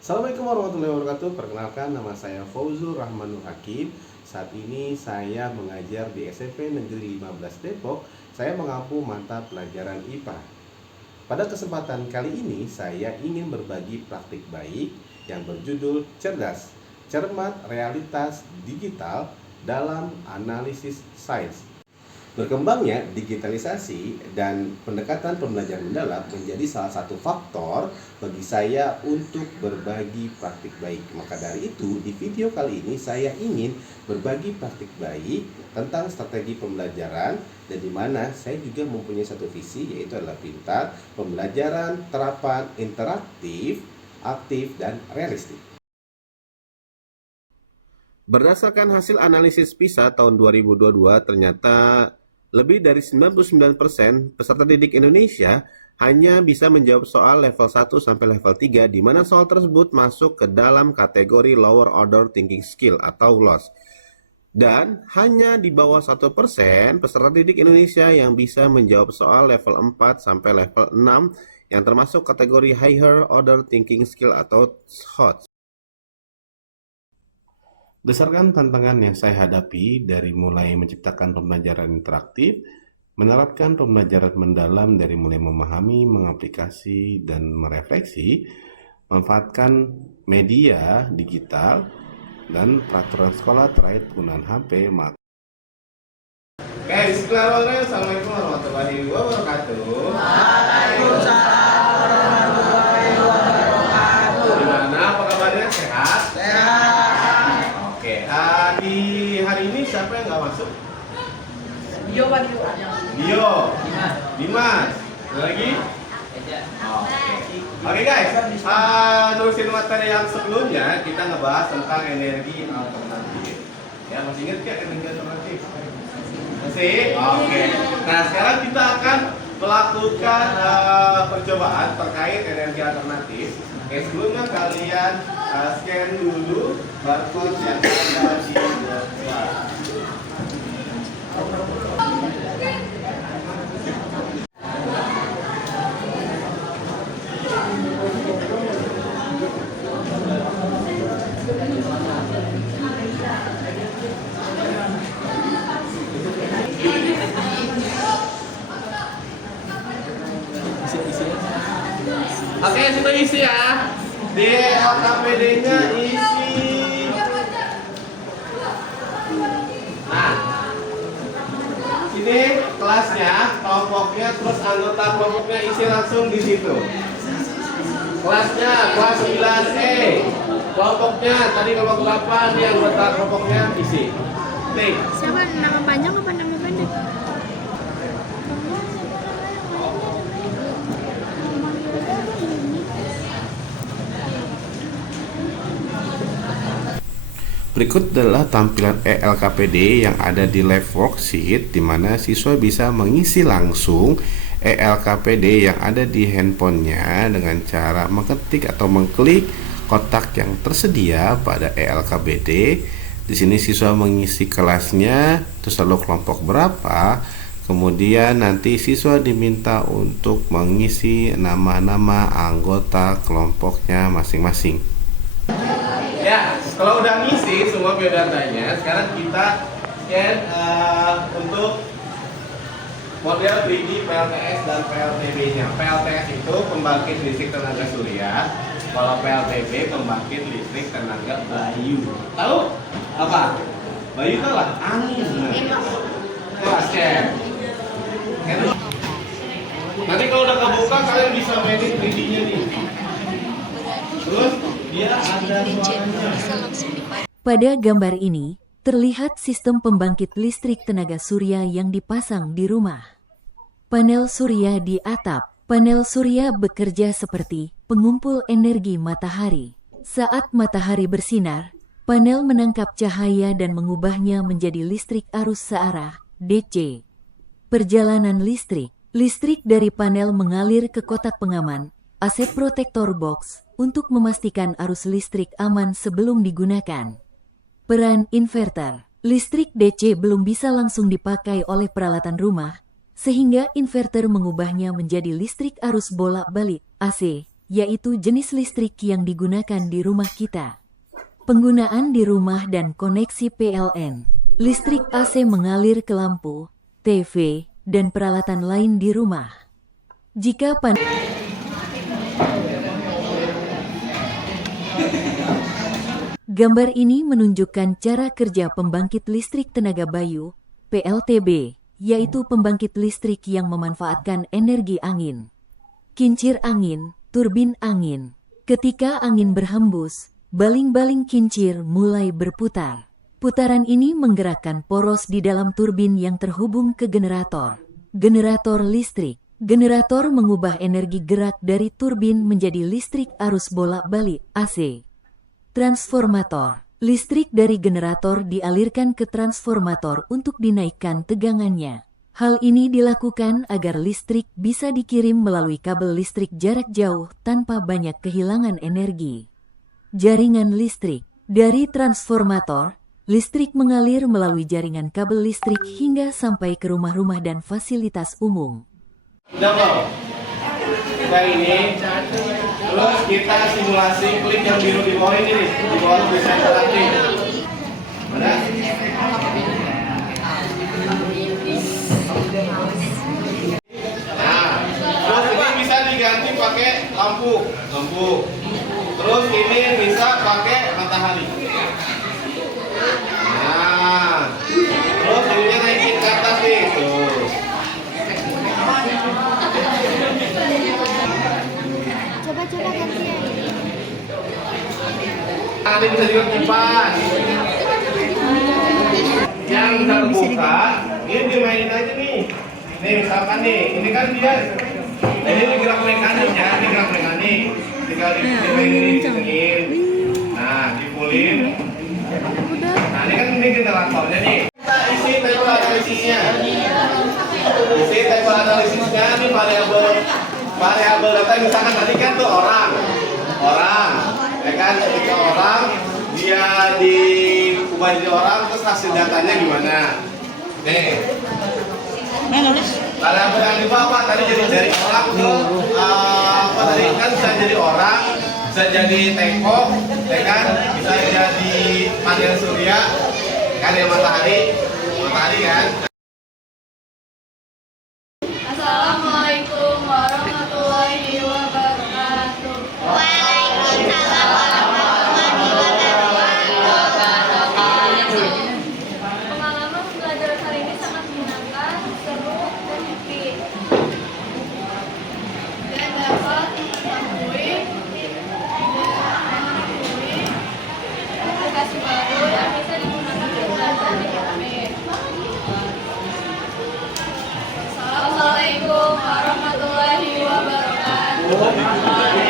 Assalamualaikum warahmatullahi wabarakatuh. Perkenalkan, nama saya Fauzul Rahmanur Hakim. Saat ini saya mengajar di SMP Negeri 15 Depok. Saya mengampu mata pelajaran IPA. Pada kesempatan kali ini saya ingin berbagi praktik baik yang berjudul cerdas, cermat, realitas digital dalam analisis sains. Berkembangnya digitalisasi dan pendekatan pembelajaran mendalam menjadi salah satu faktor bagi saya untuk berbagi praktik baik. Maka dari itu, di video kali ini saya ingin berbagi praktik baik tentang strategi pembelajaran, dan di mana saya juga mempunyai satu visi, yaitu adalah pintar, pembelajaran, terapan, interaktif, aktif, dan realistik. Berdasarkan hasil analisis PISA tahun 2022, ternyata lebih dari 99% peserta didik Indonesia hanya bisa menjawab soal level 1 sampai level 3, di mana soal tersebut masuk ke dalam kategori Lower Order Thinking Skill atau LOS. Dan hanya di bawah 1% peserta didik Indonesia yang bisa menjawab soal level 4 sampai level 6 yang termasuk kategori Higher Order Thinking Skill atau HOTS. Berdasarkan tantangan yang saya hadapi dari mulai menciptakan pembelajaran interaktif, menerapkan pembelajaran mendalam dari mulai memahami, mengaplikasi, dan merefleksi, manfaatkan media digital, dan peraturan sekolah terkait penggunaan HP. Guys, Assalamualaikum warahmatullahi wabarakatuh. Waalaikumsalam warahmatullahi wabarakatuh. Gimana, apa kabarnya? Sehat? Sehat. Oke, di hari ini siapa yang nggak masuk? Bio. Dimas. Ada lagi? Oke guys, terusin materi yang sebelumnya kita ngebahas tentang energi alternatif. Ya, masih ingat nggak energi alternatif? Masih? Oke. Nah, sekarang kita akan melakukan percobaan terkait energi alternatif. Oke, sebelumnya kalian scan dulu barcode yang ada di depan. Oke, sudah isi ya. Di LKPD-nya isi. Nah, ini kelasnya, kelompoknya, terus anggota kelompoknya isi langsung di situ. Kelasnya kelas 9E. Kelompoknya tadi kelompok berapa? Nih anggota kelompoknya isi. Nih. Siapa, nama panjang apa nama pendek? Berikut adalah tampilan ELKPD yang ada di live worksheet, di mana siswa bisa mengisi langsung ELKPD yang ada di handphonenya dengan cara mengetik atau mengklik kotak yang tersedia pada ELKPD. Di sini siswa mengisi kelasnya, terus lalu kelompok berapa. Kemudian nanti siswa diminta untuk mengisi nama-nama anggota kelompoknya masing-masing. Ya, kalau udah ngisi semua biodatanya, sekarang kita scan untuk model 3D PLTS dan PLTB-nya. PLTS itu pembangkit listrik tenaga surya, kalau PLTB pembangkit listrik tenaga bayu. Tahu apa? Bayu itu lah angin. Nah, scan. Nanti kalau udah kebuka kalian bisa mainin 3D-nya nih. Terus dia ada suaranya. Pada gambar ini, terlihat sistem pembangkit listrik tenaga surya yang dipasang di rumah. Panel surya di atap. Panel surya bekerja seperti pengumpul energi matahari. Saat matahari bersinar, panel menangkap cahaya dan mengubahnya menjadi listrik arus searah, DC. Perjalanan listrik. Listrik dari panel mengalir ke kotak pengaman, AC protector box, untuk memastikan arus listrik aman sebelum digunakan. Peran inverter. Listrik DC belum bisa langsung dipakai oleh peralatan rumah, sehingga inverter mengubahnya menjadi listrik arus bolak-balik, AC, yaitu jenis listrik yang digunakan di rumah kita. Penggunaan di rumah dan koneksi PLN. Listrik AC mengalir ke lampu, TV, dan peralatan lain di rumah. Jika Gambar ini menunjukkan cara kerja pembangkit listrik tenaga bayu, PLTB, yaitu pembangkit listrik yang memanfaatkan energi angin. Kincir angin, turbin angin. Ketika angin berhembus, baling-baling kincir mulai berputar. Putaran ini menggerakkan poros di dalam turbin yang terhubung ke generator. Generator listrik. Generator mengubah energi gerak dari turbin menjadi listrik arus bolak-balik, AC. Transformator. Listrik dari generator dialirkan ke transformator untuk dinaikkan tegangannya. Hal ini dilakukan agar listrik bisa dikirim melalui kabel listrik jarak jauh tanpa banyak kehilangan energi. Jaringan listrik. Dari transformator, listrik mengalir melalui jaringan kabel listrik hingga sampai ke rumah-rumah dan fasilitas umum. Udah belum? Kita ini, terus kita simulasi klik yang biru di bawah ini nih, di bawah tulisan interaktif. Mana? Nah, terus ini bisa diganti pakai lampu. Terus ini bisa pakai matahari. Nah, terus ininya naikin ke atas nih, tuh. Coba gantian. Ini bisa juga kipas. Yang terbuka, ini dimainin aja nih. Nih misalkan nih, ini kan dia, ini gerak mekanik ya, ini gerak mekanik. Tinggal dimainin. Nah, dipulin. Nah, ini kan ini generatornya nih. Kita isi tabel analisisnya. Isi tabel analisisnya, ini variabel data, misalkan tadi kan tuh orang, ya kan, ketika orang dia diubah jadi orang, terus hasil datanya gimana? Nih, variabel yang dibawa tadi jadi dari orang ke apa tadi kan bisa jadi orang, bisa jadi teko, ya kan, bisa jadi panel surya, kan ya matahari kan. Assalamualaikum warahmatullahi wabarakatuh. Waalaikumsalam warahmatullahi wabarakatuh. Pengalaman belajar hari ini sangat menyenangkan, seru, dan happy. Dan dapat mengetahui aplikasi baru yang bisa digunakan untuk belajar di HP. Assalamualaikum warahmatullahi wabarakatuh.